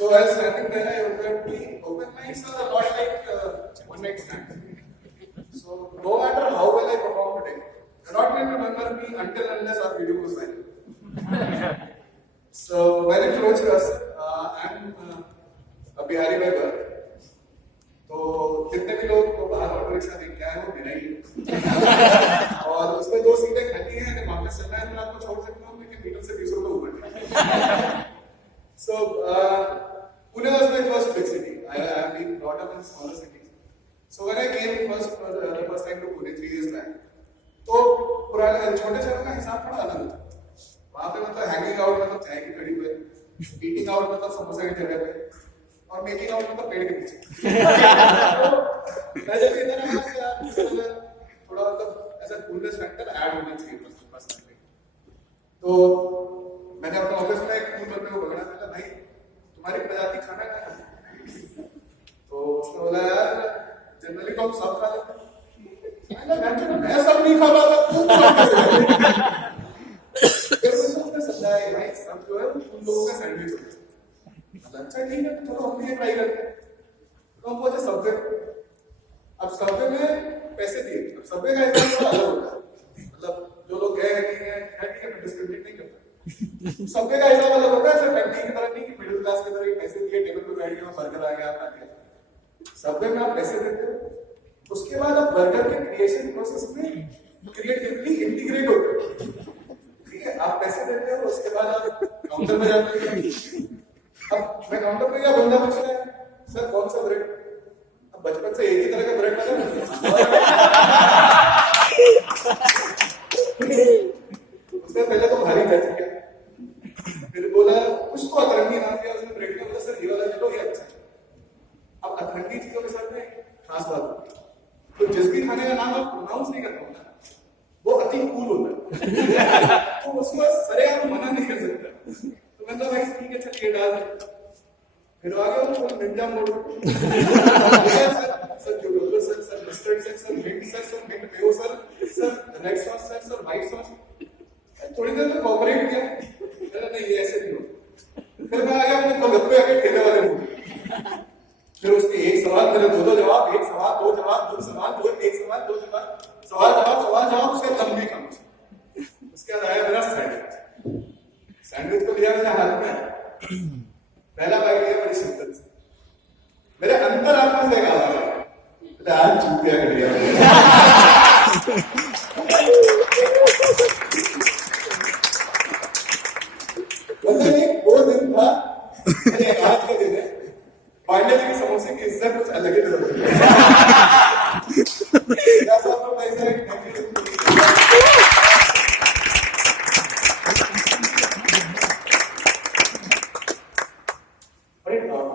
So while standing there, I observed the open mics are a lot like one night stand. So no matter how well I perform today, you're not going to remember me until unless our video goes viral. So my name is Rohit Srivastav. I'm a Bihari by birth. तो जितने भी लोग को बाहर auto rickshaw देख के आए वो मेरा ही है और उसमें 2 सीटें खाली हैं अगर वापस चलना है तो मैं आपको छोड़ सकता हूँ लेकिन मीटर से 20 रुपये ऊपर So Pune was my first big city. I have been brought up in smaller cities. So when I came the first time to Pune 3 years back, तो पुराने छोटे शहरों का हिसाब थोड़ा अलग होता है वहाँ पे मतलब हैंगिंग आउट मतलब चाय की कड़ी पे ईटिंग आउट मतलब समोसे के ठेले पे और मेकिंग आउट मतलब पेड़ के पीछे मैं जब इधर आया यार थोड़ा मतलब ऐसा कूलनेस फैक्टर ऐड होना चाहिए पर्सनली तो मैंने अपने ऑफिस में एक कूल बंदे को पकड़ा मैंने भाई तुम्हारी प्रजाति खाना क्या है तो उसने बोला यार जनरली तो हम सब खा लेते हैं मैं सब नहीं खा पाता तुम फिर उसने समझाया भाई सब जो है उन लोगों का सैंडविच होता है अच्छा ठीक है चलो हम भी ये ट्राई करते हैं तो हम पहुंचे सबवे अब सबवे में पैसे दिए अब सबवे का हिसाब थोड़ा अलग होता है मतलब जो लोग गए हैं ठीक है मैं डिस्क्रिमिनेट नहीं करता सबवे का हिसाब अलग होता है सिर्फ फैमिली की तरह नहीं कि मिडिल क्लास की तरह पैसे दिए टेबल पे बैठ गए बर्गर आ गया खा लिया सबवे में आप पैसे देते हो उसके बाद आप बर्गर के क्रिएशन प्रोसेस में क्रिएटिवली इंटीग्रेट होते हो ठीक है आप पैसे देते हो उसके बाद आप काउंटर में जाते हो अब मैं काउंटर पे गया बंदा पूछता है सर कौन सा ब्रेड अब बचपन से एक ही तरह का ब्रेड बना उसने पहले तो भारी था ठीक है फिर बोला कुछ तो अतरंगी नाम दिया उसने ब्रेड का बोला सर ये वाला ले लो ये अच्छा है अब अतरंगी चीजों के साथ में खास बात तो जिस भी खाने का नाम आप प्रोनाउंस नहीं कर पाओगे वो अति कूल होता है तो उसको सरे आप मना नहीं कर सकते तो मैंने कहा भाई ठीक है चल ये डाल फिर आगे वो निंजा मोड सर जो लोग sir mustard sir mint mayo sir red sauce sir white sauce थोड़ी देर में कोऑपरेट किया मैंने नहीं ये ऐसे नहीं हो फिर मैं आ गया अपने गोलगप्पे आके ठेले वाले मुंह फिर उसके एक सवाल मेरे दो जवाब एक सवाल दो जवाब दो सवाल दो एक सवाल दो जवाब सवाल जवाब उसके लंबी काम उसके बाद आया मेरा सैंडविच को लिया मेरे हाथ में पहला बाइट लिया बड़ी शिद्दत से मेरे अंदर आत्मा से एक आवाज आज चूतिया कर दिया